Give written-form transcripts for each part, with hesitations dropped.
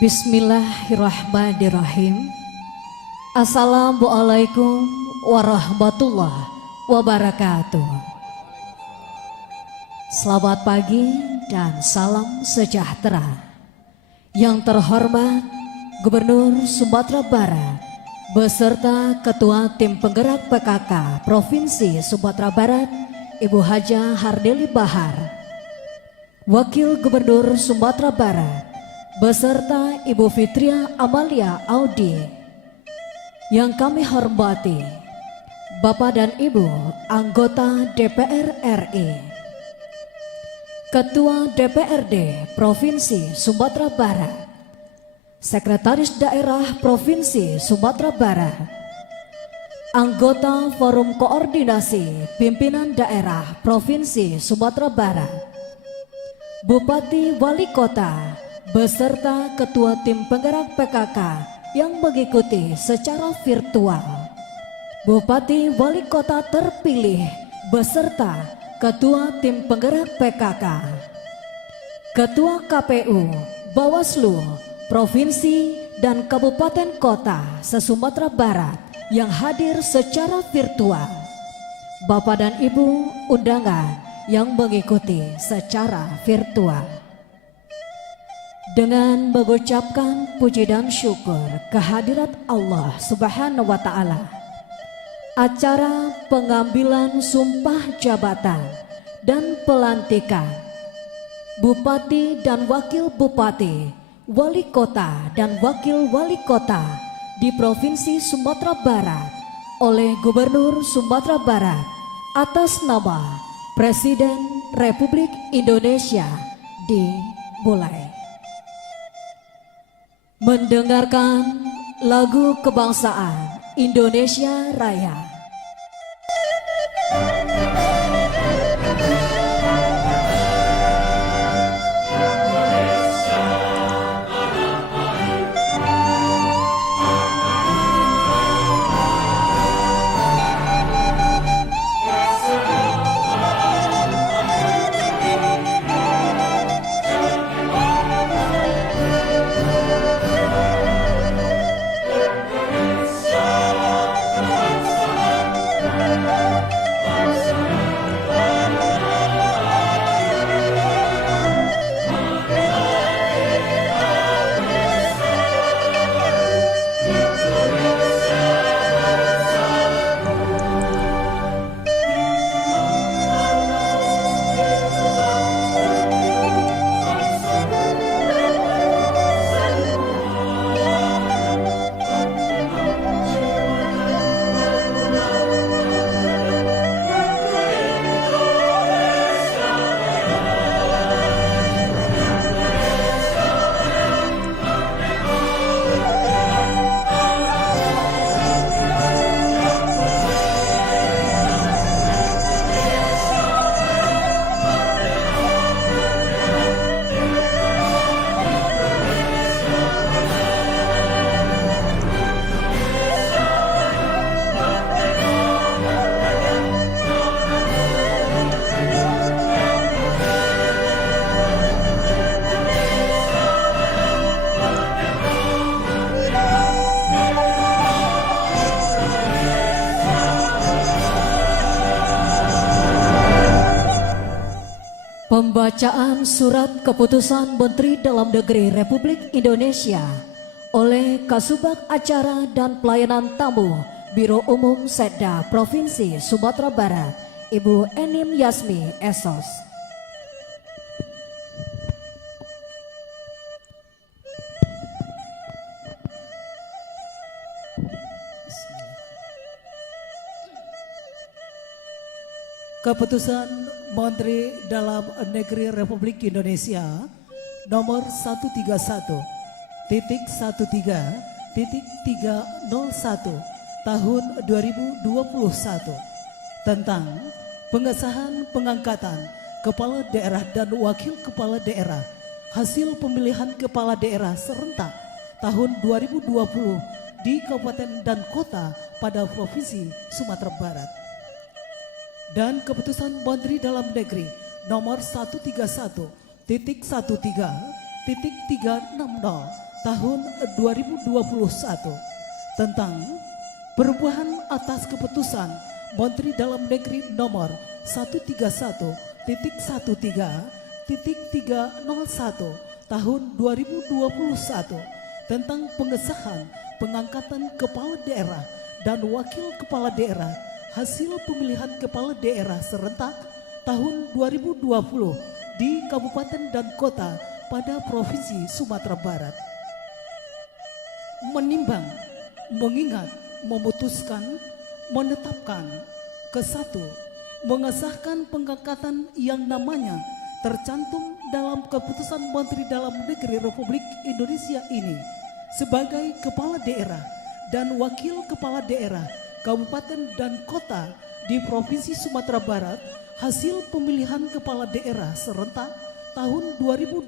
Bismillahirrahmanirrahim. Assalamualaikum warahmatullahi wabarakatuh. Selamat pagi dan salam sejahtera. Yang terhormat Gubernur Sumatera Barat beserta Ketua Tim Penggerak PKK Provinsi Sumatera Barat Ibu Haja Hardeli Bahar, Wakil Gubernur Sumatera Barat beserta Ibu Fitria Amalia Audi. Yang kami hormati Bapak dan Ibu anggota DPR RI, Ketua DPRD Provinsi Sumatera Barat, Sekretaris Daerah Provinsi Sumatera Barat, anggota Forum Koordinasi Pimpinan Daerah Provinsi Sumatera Barat, Bupati Wali Kota beserta Ketua Tim Penggerak PKK yang mengikuti secara virtual, Bupati Wali Kota terpilih beserta Ketua Tim Penggerak PKK, Ketua KPU, Bawaslu, Provinsi dan Kabupaten Kota se-Sumatera Barat yang hadir secara virtual, Bapak dan Ibu undangan yang mengikuti secara virtual. Dengan mengucapkan puji dan syukur kehadirat Allah Subhanahu wa Ta'ala, acara pengambilan sumpah jabatan dan pelantikan Bupati dan Wakil Bupati, Wali Kota dan Wakil Wali Kota di Provinsi Sumatera Barat oleh Gubernur Sumatera Barat atas nama Presiden Republik Indonesia dimulai. Mendengarkan lagu kebangsaan Indonesia Raya. Pembacaan Surat Keputusan Menteri Dalam Negeri Republik Indonesia oleh Kasubag Acara dan Pelayanan Tamu Biro Umum Setda Provinsi Sumatera Barat, Ibu Enim Yasmi Esos. Keputusan Menteri Dalam Negeri Republik Indonesia nomor 131.13.301 tahun 2021 tentang pengesahan pengangkatan kepala daerah dan wakil kepala daerah hasil pemilihan kepala daerah serentak tahun 2020 di kabupaten dan kota pada Provinsi Sumatera Barat. Dan Keputusan Menteri Dalam Negeri nomor 131.13.360 tahun 2021 tentang perubahan atas keputusan Menteri Dalam Negeri nomor 131.13.301 tahun 2021 tentang pengesahan pengangkatan kepala daerah dan wakil kepala daerah hasil pemilihan kepala daerah serentak tahun 2020 di kabupaten dan kota pada Provinsi Sumatera Barat. Menimbang, mengingat, memutuskan, menetapkan, ke-1, mengesahkan pengangkatan yang namanya tercantum dalam keputusan Menteri Dalam Negeri Republik Indonesia ini sebagai kepala daerah dan wakil kepala daerah kabupaten dan kota di Provinsi Sumatera Barat hasil pemilihan kepala daerah serentak tahun 2020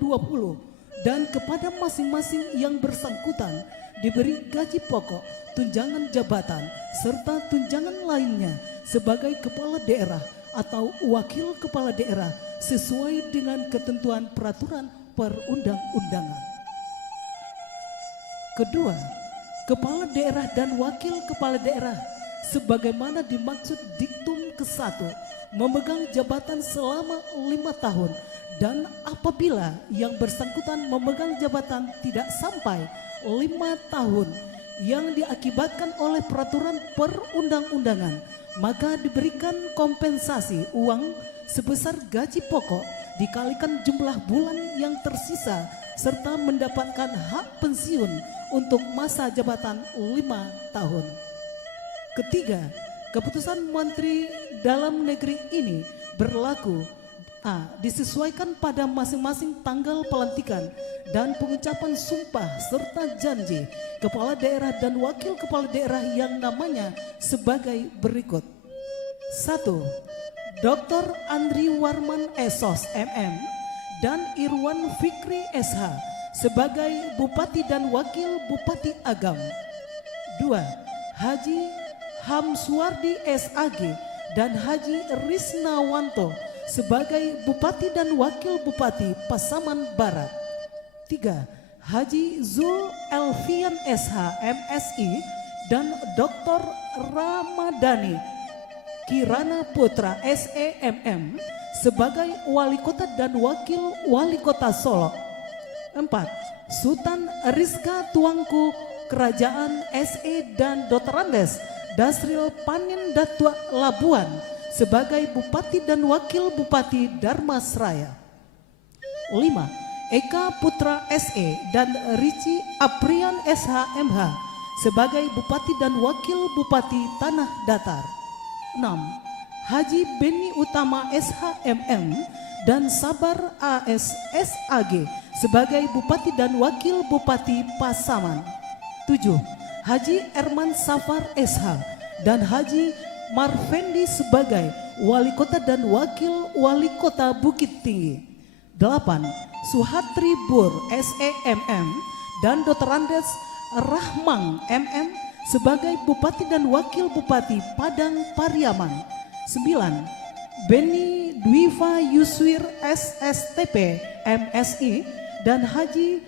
dan kepada masing-masing yang bersangkutan diberi gaji pokok, tunjangan jabatan, serta tunjangan lainnya sebagai kepala daerah atau wakil kepala daerah sesuai dengan ketentuan peraturan perundang-undangan. Kedua, kepala daerah dan wakil kepala daerah sebagaimana dimaksud diktum ke-1 memegang jabatan selama 5 tahun dan apabila yang bersangkutan memegang jabatan tidak sampai 5 tahun yang diakibatkan oleh peraturan perundang-undangan, maka diberikan kompensasi uang sebesar gaji pokok dikalikan jumlah bulan yang tersisa serta mendapatkan hak pensiun untuk masa jabatan 5 tahun. Ketiga, keputusan Menteri Dalam Negeri ini berlaku disesuaikan pada masing-masing tanggal pelantikan dan pengucapan sumpah serta janji kepala daerah dan wakil kepala daerah yang namanya sebagai berikut. 1. Dr. Andri Warman Esos MM dan Irwan Fikri SH sebagai Bupati dan Wakil Bupati Agam. 2. Haji Hamsuardi SAG dan Haji Risnawanto sebagai Bupati dan Wakil Bupati Pasaman Barat. 3. Haji Zul Elfian SH MSI dan Dr. Ramadhani Kirana Putra SEMM sebagai Wali Kota dan Wakil Wali Kota Solo. 4. Sultan Rizka Tuanku Kerajaan SE dan Dr. Andes Dasril Panin Datua Labuan sebagai Bupati dan Wakil Bupati Darmasraya. 5. Eka Putra SE dan Rici Aprian SHMH sebagai Bupati dan Wakil Bupati Tanah Datar. 6. Haji Beni Utama SHMM dan Sabar AS SAG sebagai Bupati dan Wakil Bupati Pasaman. 7. Haji Erman Safar SH dan Haji Marfendi sebagai Wali Kota dan Wakil Wali Kota Bukit Tinggi. 8. Suhatri Bur SEMM dan Dr. Andes Rahmang MM sebagai Bupati dan Wakil Bupati Padang Pariaman. 9. Beni Dwiva Yuswir SSTP MSI dan Haji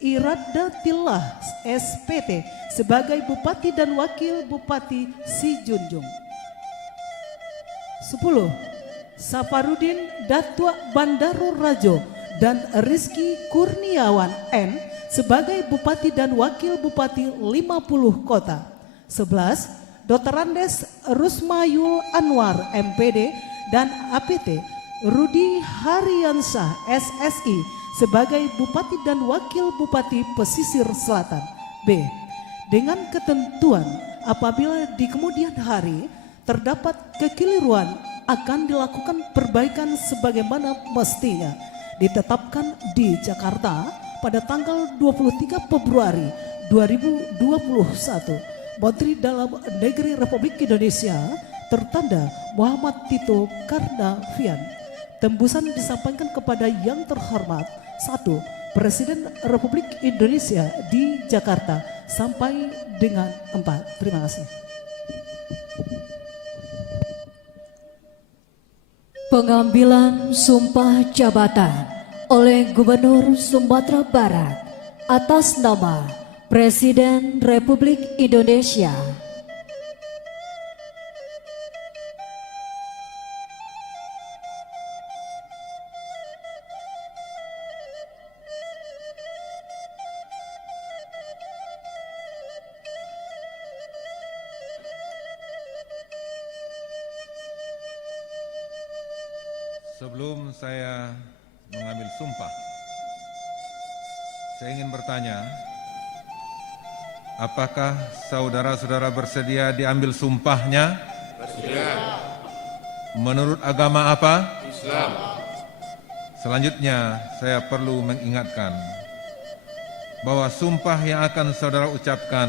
Iradatillah SPT sebagai Bupati dan Wakil Bupati Sijunjung. 10. Safarudin Datua Bandaro Rajo dan Rizky Kurniawan N sebagai Bupati dan Wakil Bupati 50 Kota. 11. Dr. Andes Rusmayul Anwar MPD dan APT Rudi Hariansah SSI sebagai Bupati dan Wakil Bupati Pesisir Selatan. B. Dengan ketentuan apabila di kemudian hari terdapat kekeliruan akan dilakukan perbaikan sebagaimana mestinya. Ditetapkan di Jakarta pada tanggal 23 Februari 2021. Menteri Dalam Negeri Republik Indonesia tertanda Muhammad Tito Karnavian. Tembusan disampaikan kepada yang terhormat 1. Presiden Republik Indonesia di Jakarta sampai dengan 4. Terima kasih. Pengambilan sumpah jabatan oleh Gubernur Sumatera Barat atas nama Presiden Republik Indonesia. Sebelum saya mengambil sumpah, saya ingin bertanya, apakah saudara-saudara bersedia diambil sumpahnya? Bersedia. Menurut agama apa? Islam. Selanjutnya, saya perlu mengingatkan bahwa sumpah yang akan saudara ucapkan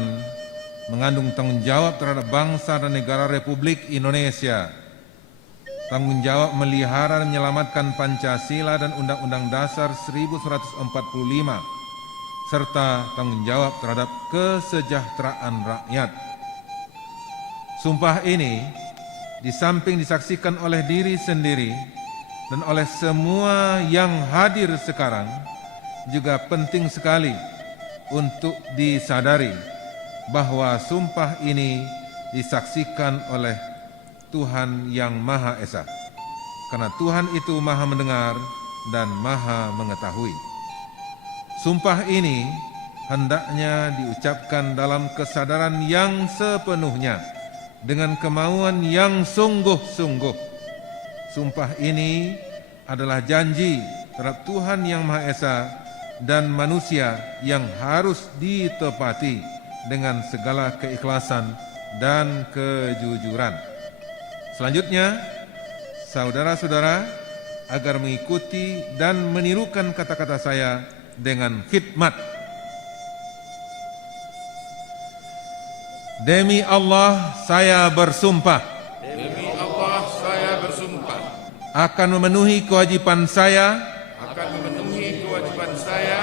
mengandung tanggung jawab terhadap bangsa dan negara Republik Indonesia, tanggung jawab melihara dan menyelamatkan Pancasila dan Undang-Undang Dasar 1945, serta tanggung jawab terhadap kesejahteraan rakyat. Sumpah ini di samping disaksikan oleh diri sendiri dan oleh semua yang hadir sekarang, juga penting sekali untuk disadari bahwa sumpah ini disaksikan oleh Tuhan yang Maha Esa, karena Tuhan itu Maha mendengar dan Maha mengetahui. Sumpah ini hendaknya diucapkan dalam kesadaran yang sepenuhnya, dengan kemauan yang sungguh-sungguh. Sumpah ini adalah janji terhadap Tuhan yang Maha Esa dan manusia yang harus ditepati dengan segala keikhlasan dan kejujuran. Selanjutnya, saudara-saudara agar mengikuti dan menirukan kata-kata saya dengan khidmat. Demi Allah saya bersumpah. Demi Allah saya bersumpah. Akan memenuhi kewajiban saya. Akan memenuhi kewajiban saya.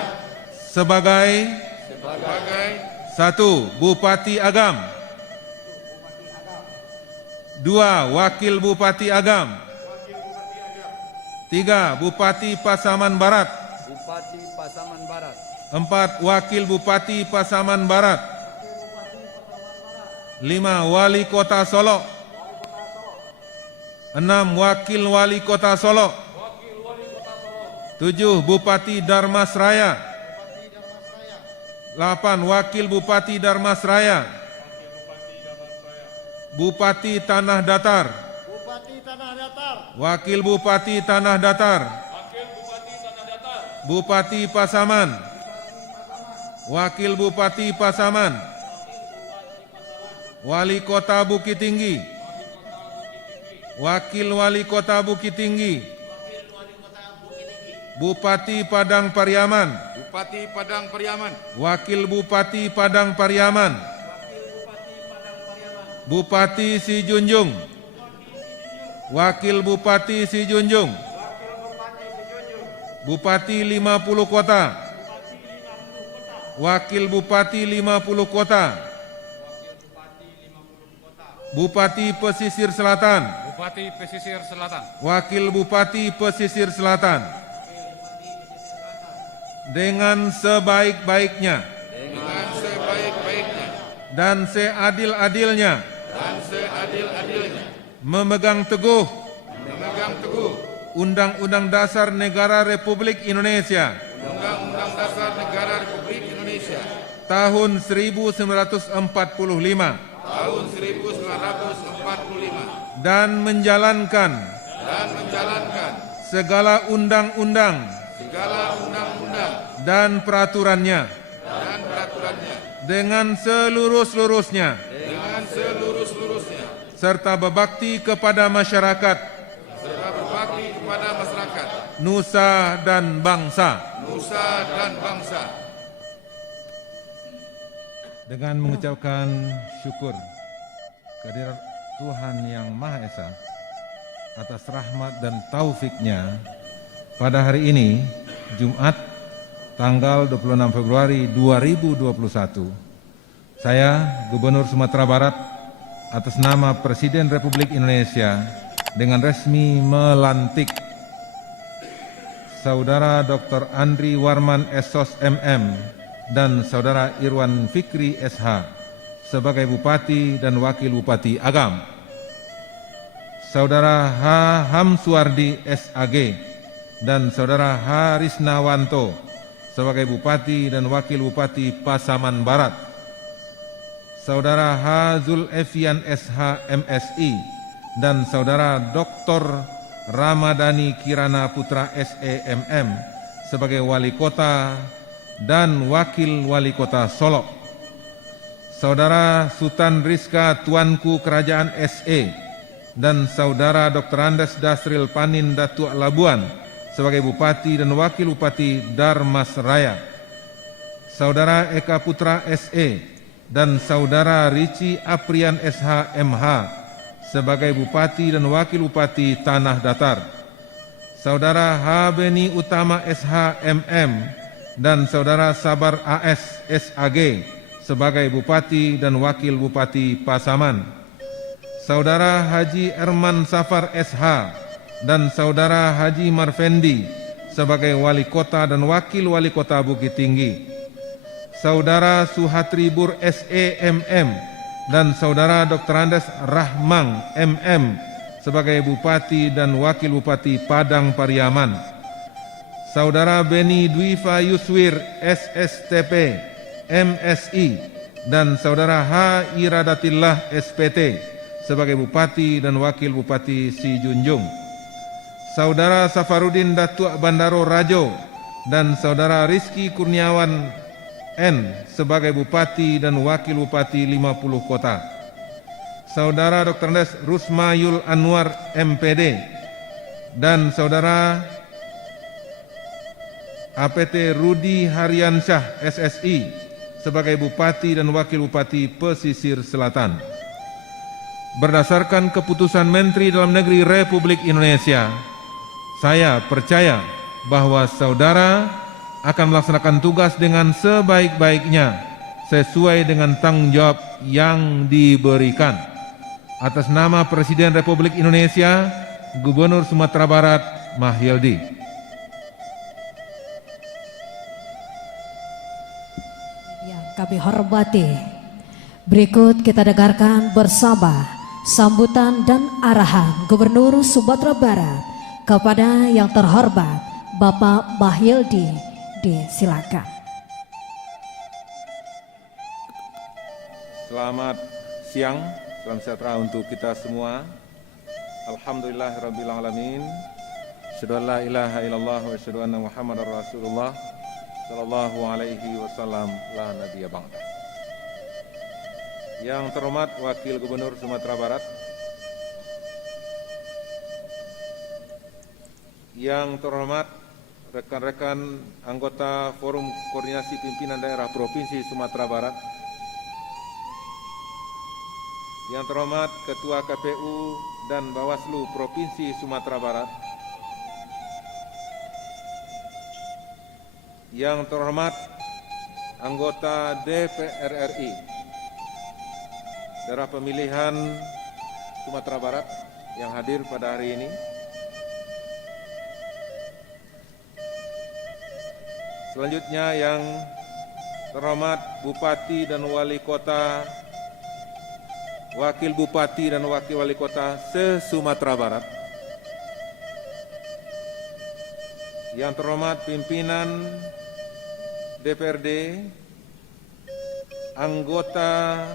Sebagai. Sebagai. 1. Bupati Agam. 2. Wakil Bupati Agam. 3. Bupati Pasaman Barat. Bupati Pasaman Barat. 4. Wakil Bupati Pasaman Barat. 5. Wali Kota Solo. 6. Wakil Wali Kota Solo. 7. Bupati Darmasraya. 8. Wakil Bupati Darmasraya. Bupati Tanah Datar. Bupati Tanah Datar. Wakil Bupati Tanah Datar. Bupati Pasaman. Wakil Bupati Pasaman. Wali Kota Bukit Tinggi. Wakil Wali Kota Bukit Tinggi. Bupati Padang Pariaman. Bupati Padang Pariaman. Wakil Bupati Padang Pariaman. Bupati Sijunjung. Wakil Bupati Sijunjung. Bupati 50 Kota. Wakil Bupati 50 Kota. Bupati Pesisir Selatan. Bupati Pesisir Selatan. Wakil Bupati Pesisir Selatan. Dengan sebaik-baiknya Dengan sebaik-baiknya dan seadil-adilnya dan seadil-adilnya memegang teguh Undang-Undang Dasar Negara Republik Indonesia Undang-Undang Dasar Negara Republik Indonesia tahun 1945 tahun 1945 dan menjalankan segala undang-undang dan peraturannya dengan seluruh-seluruhnya serta berbakti kepada masyarakat nusa dan bangsa. Dengan mengucapkan syukur kehadirat Tuhan yang Maha Esa atas rahmat dan taufiknya, pada hari ini Jumat tanggal 26 Februari 2021, saya Gubernur Sumatera Barat atas nama Presiden Republik Indonesia dengan resmi melantik Saudara Dr. Andri Warman SOS MM dan Saudara Irwan Fikri SH sebagai Bupati dan Wakil Bupati Agam. Saudara H. Hamsuardi SAG dan Saudara H. Risnawanto sebagai Bupati dan Wakil Bupati Pasaman Barat. Saudara H. Zulfian SH MSI dan Saudara Dr. Ramadhani Kirana Putra SEMM sebagai Wali Kota dan Wakil Wali Kota Solok. Saudara Sultan Rizka Tuanku Kerajaan SE dan Saudara Dr. Andes Dasril Panin Datuk Labuan sebagai Bupati dan Wakil Bupati Darmas Raya. Saudara Eka Putra SE dan Saudara Rici Aprian SH MH sebagai Bupati dan Wakil Bupati Tanah Datar. Saudara H. Beni Utama SH MM dan Saudara Sabar AS SAG sebagai Bupati dan Wakil Bupati Pasaman. Saudara Haji Erman Safar SH dan Saudara Haji Marfendi sebagai Wali Kota dan Wakil Wali Kota Bukit Tinggi. Saudara Suhatri Bur SEMM dan Saudara Dr. Andes Rahmang MM sebagai Bupati dan Wakil Bupati Padang Pariaman. Saudara Beni Dwifa Yuswir SSTP MSI dan Saudara H. Iradatillah SPT sebagai Bupati dan Wakil Bupati Sijunjung. Saudara Safarudin Datuk Bandaro Rajo dan Saudara Rizky Kurniawan N sebagai Bupati dan Wakil Bupati 50 Kota. Saudara Dr. Andes Rusmayul Anwar MPD dan Saudara APT Rudi Haryansyah SSI sebagai Bupati dan Wakil Bupati Pesisir Selatan. Berdasarkan keputusan Menteri Dalam Negeri Republik Indonesia, saya percaya bahwa saudara akan melaksanakan tugas dengan sebaik-baiknya sesuai dengan tanggung jawab yang diberikan. Atas nama Presiden Republik Indonesia, Gubernur Sumatera Barat, Mahyildi. Yang kami hormati, berikut kita dengarkan bersama sambutan dan arahan Gubernur Sumatera Barat kepada yang terhormat Bapak Mahyildi. Disilakan. Selamat siang, salam sejahtera untuk kita semua. Alhamdulillahirabbil alamin. Asyhadu an la ilaha illallah wa asyhadu anna Muhammadar Rasulullah sallallahu alaihi wasallam la nabiyya ba'da. Yang terhormat Wakil Gubernur Sumatera Barat, yang terhormat rekan-rekan anggota Forum Koordinasi Pimpinan Daerah Provinsi Sumatera Barat, yang terhormat Ketua KPU dan Bawaslu Provinsi Sumatera Barat, yang terhormat anggota DPR RI Daerah Pemilihan Sumatera Barat yang hadir pada hari ini, selanjutnya yang terhormat Bupati dan Wali Kota, Wakil Bupati dan Wakil Wali Kota se-Sumatera Barat, yang terhormat pimpinan DPRD, anggota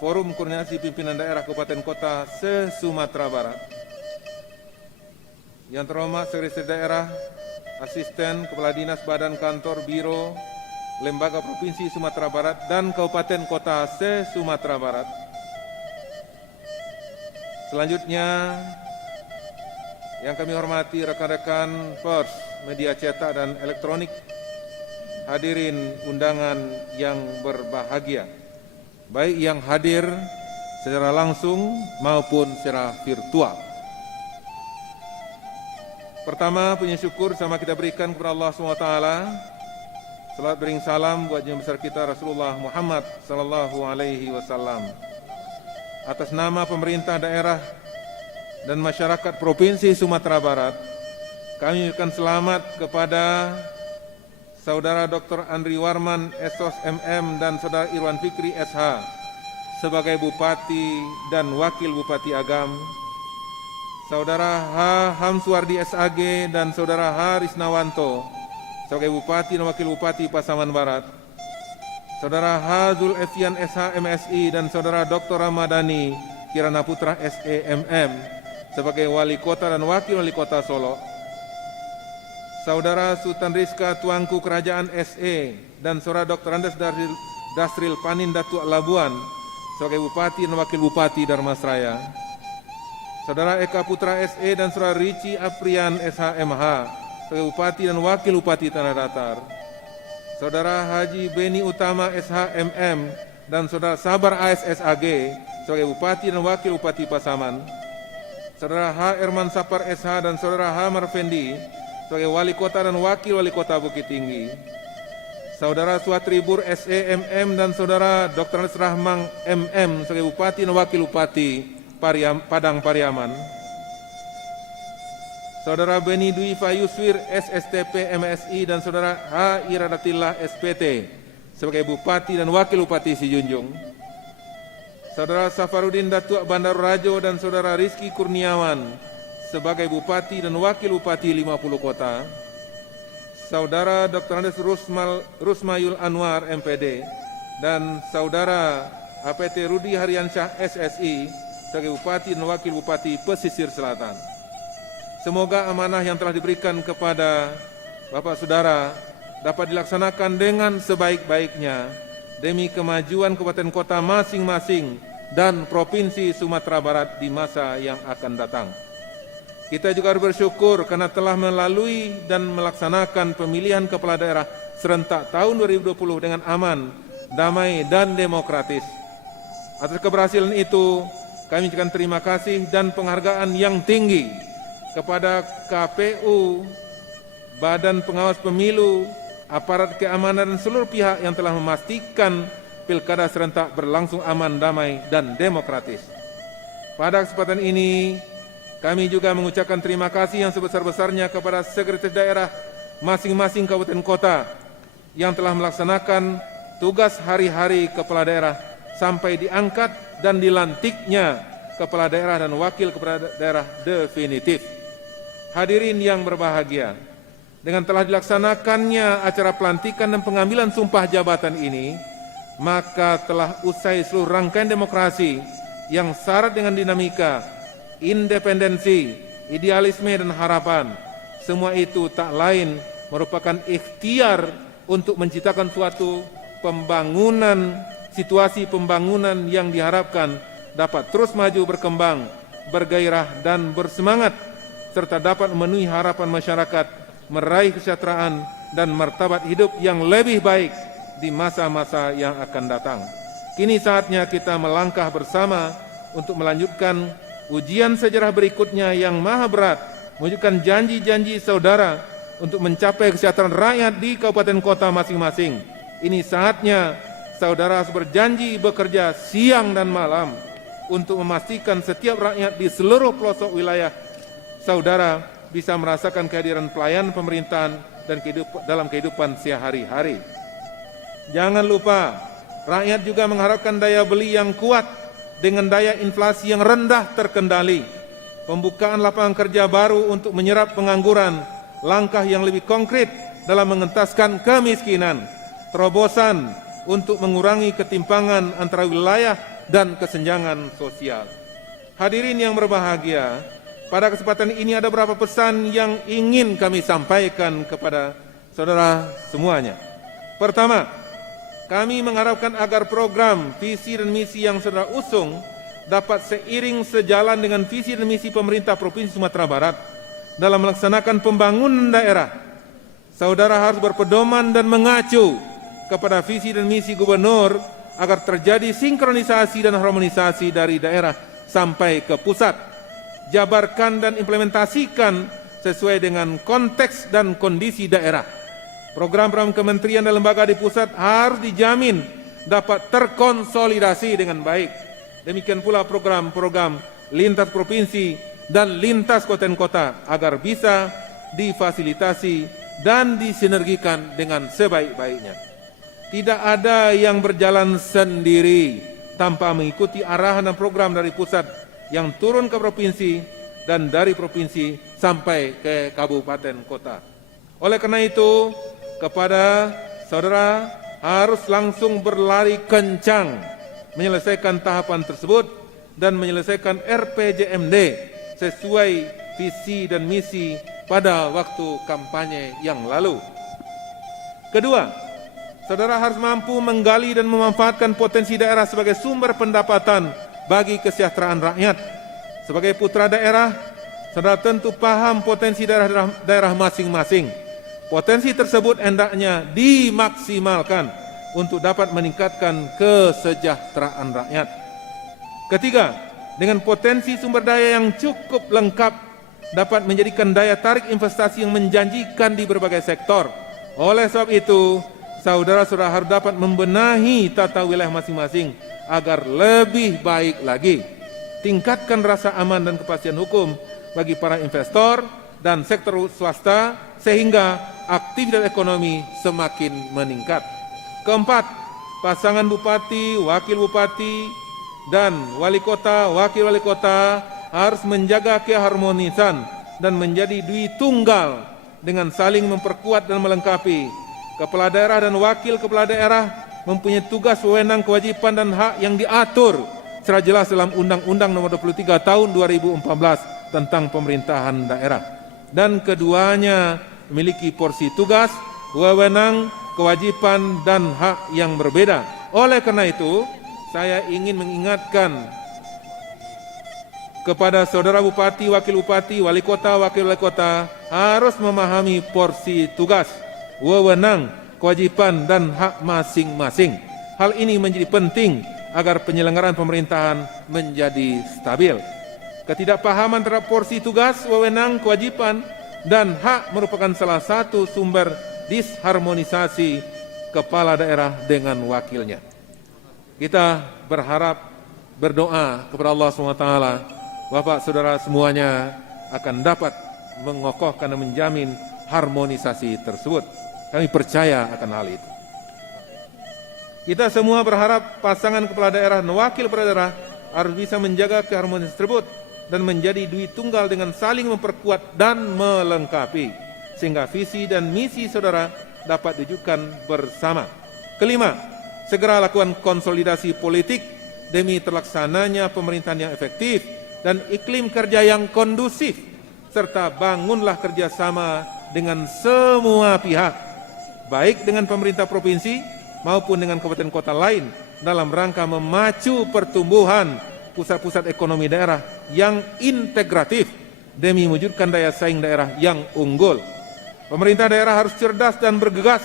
Forum Koordinasi Pimpinan Daerah Kabupaten Kota se-Sumatera Barat, yang terhormat Sekretaris Daerah, Asisten Kepala Dinas Badan Kantor Biro Lembaga Provinsi Sumatera Barat dan Kabupaten Kota se-Sumatera Barat. Selanjutnya yang kami hormati rekan-rekan pers, media cetak dan elektronik, hadirin undangan yang berbahagia, baik yang hadir secara langsung maupun secara virtual. Pertama, puji syukur sama kita berikan kepada Allah SWT. Salat bering salam buat Junjungan besar kita Rasulullah Muhammad sallallahu alaihi wasallam. Atas nama pemerintah daerah dan masyarakat Provinsi Sumatera Barat, kami ucapkan selamat kepada Saudara Dr. Andri Warman, SOS MM, dan Saudara Irwan Fikri, SH, sebagai Bupati dan Wakil Bupati Agam, Saudara H. Hamsuardi, SAG, dan Saudara H. Risnawanto, sebagai Bupati dan Wakil Bupati Pasaman Barat, Saudara H. Zulfian, SH, MSI, dan Saudara Dr. Ramadhani Kirana Putra, SEMM, sebagai Wali Kota dan Wakil Wali Kota Solo, Saudara Sultan Rizka Tuanku Kerajaan SE, dan Saudara Dr. Andes Dasril Panin Datuk Labuan, sebagai Bupati dan Wakil Bupati Dharmasraya, Saudara Eka Putra SE dan Saudara Rici Aprian SHMH, sebagai Bupati dan Wakil Bupati Tanah Datar, Saudara Haji Beni Utama SHMM dan Saudara Sabar ASSAG sebagai Bupati dan Wakil Bupati Pasaman, Saudara H. Erman Sapar SH dan Saudara H. Marfendi sebagai Wali Kota dan Wakil Wali Kota Bukit Tinggi, Saudara Suatribur SEMM dan Saudara Dr. Andes Rahmang MM sebagai Bupati dan Wakil Bupati Padang Pariaman, Saudara Beni Dwi Fayuswir SSTP MSI dan Saudara H. Iradatillah SPT sebagai Bupati dan Wakil Bupati Sijunjung, Saudara Safarudin Datuk Bandar Rajo dan Saudara Rizky Kurniawan sebagai Bupati dan Wakil Bupati 50 Kota, Saudara Dr. Andes Rusmayul Anwar MPD dan Saudara APT Rudi Haryansyah SSI sebagai Bupati dan Wakil Bupati Pesisir Selatan. Semoga amanah yang telah diberikan kepada Bapak Saudara dapat dilaksanakan dengan sebaik-baiknya demi kemajuan kabupaten kota masing-masing dan Provinsi Sumatera Barat di masa yang akan datang. Kita juga harus bersyukur karena telah melalui dan melaksanakan pemilihan kepala daerah serentak tahun 2020 dengan aman, damai, dan demokratis. Atas keberhasilan itu, kami ucapkan terima kasih dan penghargaan yang tinggi kepada KPU, Badan Pengawas Pemilu, aparat keamanan dan seluruh pihak yang telah memastikan pilkada serentak berlangsung aman, damai, dan demokratis. Pada kesempatan ini, kami juga mengucapkan terima kasih yang sebesar-besarnya kepada sekretaris daerah masing-masing kabupaten kota yang telah melaksanakan tugas hari-hari kepala daerah sampai diangkat dan dilantiknya kepala daerah dan wakil kepala daerah definitif. Hadirin yang berbahagia, dengan telah dilaksanakannya acara pelantikan dan pengambilan sumpah jabatan ini, maka telah usai seluruh rangkaian demokrasi yang syarat dengan dinamika, independensi, idealisme, dan harapan. Semua itu tak lain merupakan ikhtiar untuk menciptakan suatu pembangunan, situasi pembangunan yang diharapkan dapat terus maju berkembang, bergairah dan bersemangat, serta dapat memenuhi harapan masyarakat, meraih kesejahteraan dan martabat hidup yang lebih baik di masa-masa yang akan datang. Kini saatnya kita melangkah bersama untuk melanjutkan ujian sejarah berikutnya yang maha berat, mewujudkan janji-janji saudara untuk mencapai kesejahteraan rakyat di kabupaten kota masing-masing. Ini saatnya saudara harus berjanji bekerja siang dan malam untuk memastikan setiap rakyat di seluruh pelosok wilayah saudara bisa merasakan kehadiran pelayan pemerintahan dan dalam kehidupan sehari-hari. Jangan lupa, rakyat juga mengharapkan daya beli yang kuat dengan daya inflasi yang rendah terkendali, pembukaan lapangan kerja baru untuk menyerap pengangguran, langkah yang lebih konkret dalam mengentaskan kemiskinan, terobosan untuk mengurangi ketimpangan antara wilayah dan kesenjangan sosial. Hadirin yang berbahagia, pada kesempatan ini ada beberapa pesan yang ingin kami sampaikan kepada saudara semuanya. Pertama, kami mengharapkan agar program, visi dan misi yang saudara usung dapat seiring sejalan dengan visi dan misi pemerintah Provinsi Sumatera Barat dalam melaksanakan pembangunan daerah. Saudara harus berpedoman dan mengacu kepada visi dan misi gubernur agar terjadi sinkronisasi dan harmonisasi dari daerah sampai ke pusat. Jabarkan dan implementasikan sesuai dengan konteks dan kondisi daerah. Program-program kementerian dan lembaga di pusat harus dijamin dapat terkonsolidasi dengan baik. Demikian pula program-program lintas provinsi dan lintas kabupaten kota agar bisa difasilitasi dan disinergikan dengan sebaik-baiknya. Tidak ada yang berjalan sendiri tanpa mengikuti arahan dan program dari pusat yang turun ke provinsi dan dari provinsi sampai ke kabupaten kota. Oleh karena itu, kepada saudara harus langsung berlari kencang menyelesaikan tahapan tersebut dan menyelesaikan RPJMD sesuai visi dan misi pada waktu kampanye yang lalu. Kedua, saudara harus mampu menggali dan memanfaatkan potensi daerah sebagai sumber pendapatan bagi kesejahteraan rakyat. Sebagai putra daerah, saudara tentu paham potensi daerah masing-masing. Potensi tersebut hendaknya dimaksimalkan untuk dapat meningkatkan kesejahteraan rakyat. Ketiga, dengan potensi sumber daya yang cukup lengkap dapat menjadikan daya tarik investasi yang menjanjikan di berbagai sektor. Oleh sebab itu, saudara-saudara harus dapat membenahi tata wilayah masing-masing agar lebih baik lagi. Tingkatkan rasa aman dan kepastian hukum bagi para investor dan sektor swasta sehingga aktivitas ekonomi semakin meningkat. Keempat, pasangan bupati, wakil bupati, dan wali kota, wakil wali kota harus menjaga keharmonisan dan menjadi dui tunggal dengan saling memperkuat dan melengkapi. Kepala daerah dan wakil kepala daerah mempunyai tugas, wewenang, kewajiban dan hak yang diatur secara jelas dalam Undang-Undang Nomor 23 Tahun 2014 tentang pemerintahan daerah. Dan keduanya memiliki porsi tugas, wewenang, kewajiban dan hak yang berbeda. Oleh karena itu, saya ingin mengingatkan kepada saudara bupati, wakil bupati, wali kota, wakil wali kota harus memahami porsi tugas, wewenang, kewajiban dan hak masing-masing. Hal ini menjadi penting agar penyelenggaraan pemerintahan menjadi stabil. Ketidakpahaman terhadap porsi tugas, wewenang, kewajiban dan hak merupakan salah satu sumber disharmonisasi kepala daerah dengan wakilnya. Kita berharap, berdoa kepada Allah SWT, Bapak Saudara semuanya akan dapat mengokohkan dan menjamin harmonisasi tersebut. Kami percaya akan hal itu. Kita semua berharap pasangan kepala daerah dan wakil kepala daerah harus bisa menjaga keharmonisan tersebut dan menjadi dui tunggal dengan saling memperkuat dan melengkapi, sehingga visi dan misi saudara dapat diwujudkan bersama. Kelima, segera lakukan konsolidasi politik demi terlaksananya pemerintahan yang efektif dan iklim kerja yang kondusif, serta bangunlah kerjasama dengan semua pihak, baik dengan pemerintah provinsi maupun dengan kabupaten kota lain dalam rangka memacu pertumbuhan pusat-pusat ekonomi daerah yang integratif demi mewujudkan daya saing daerah yang unggul. Pemerintah daerah harus cerdas dan bergegas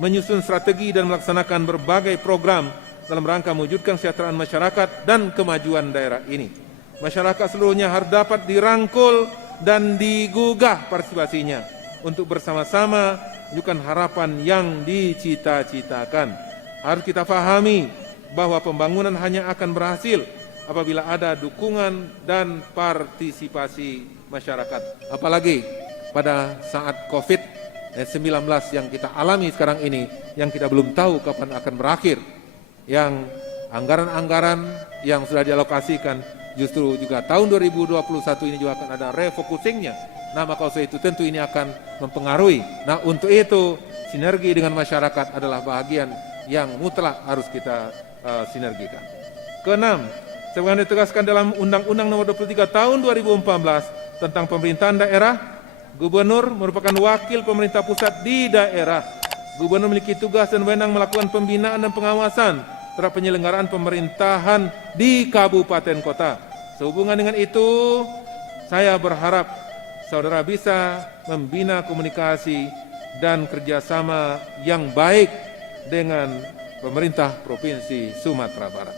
menyusun strategi dan melaksanakan berbagai program dalam rangka mewujudkan kesejahteraan masyarakat dan kemajuan daerah ini. Masyarakat seluruhnya harus dapat dirangkul dan digugah partisipasinya untuk bersama-sama menunjukkan harapan yang dicita-citakan. Harus kita pahami bahwa pembangunan hanya akan berhasil apabila ada dukungan dan partisipasi masyarakat. Apalagi pada saat COVID-19 yang kita alami sekarang ini, yang kita belum tahu kapan akan berakhir, yang anggaran-anggaran yang sudah dialokasikan justru juga tahun 2021 ini juga akan ada refocusingnya. Nah, maka oleh itu tentu ini akan mempengaruhi. Nah, untuk itu sinergi dengan masyarakat adalah bagian yang mutlak harus kita sinergikan. Keenam, sebagaimana ditegaskan dalam Undang-Undang Nomor 23 Tahun 2014 tentang pemerintahan daerah, gubernur merupakan wakil pemerintah pusat di daerah. Gubernur memiliki tugas dan wewenang melakukan pembinaan dan pengawasan terhadap penyelenggaraan pemerintahan di kabupaten kota. Sehubungan dengan itu, saya berharap saudara bisa membina komunikasi dan kerjasama yang baik dengan pemerintah Provinsi Sumatera Barat.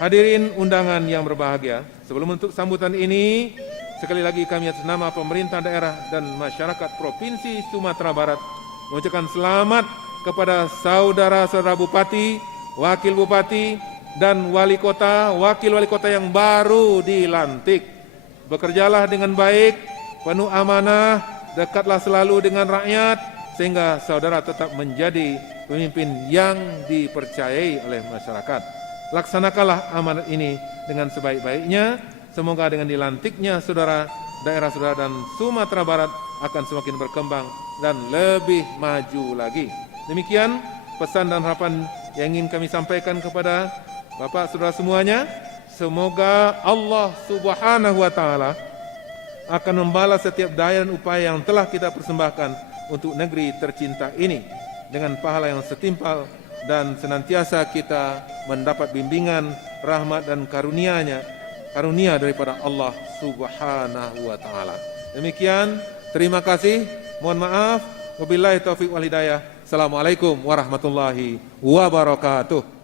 Hadirin undangan yang berbahagia, sebelum menutup sambutan ini, sekali lagi kami atas nama pemerintah daerah dan masyarakat Provinsi Sumatera Barat mengucapkan selamat kepada saudara-saudara bupati, wakil bupati, dan wali kota, wakil wali kota yang baru dilantik. Bekerjalah dengan baik, penuh amanah, dekatlah selalu dengan rakyat, sehingga saudara tetap menjadi pemimpin yang dipercayai oleh masyarakat. Laksanakanlah amanat ini dengan sebaik-baiknya. Semoga dengan dilantiknya saudara, daerah saudara dan Sumatera Barat akan semakin berkembang dan lebih maju lagi. Demikian pesan dan harapan yang ingin kami sampaikan kepada Bapak saudara semuanya. Semoga Allah Subhanahu wa taala akan membalas setiap daya dan upaya yang telah kita persembahkan untuk negeri tercinta ini dengan pahala yang setimpal, dan senantiasa kita mendapat bimbingan, rahmat dan karunia daripada Allah Subhanahu wa taala. Demikian, terima kasih. Mohon maaf. Wabillahi taufiq wal hidayah. Assalamualaikum warahmatullahi wabarakatuh.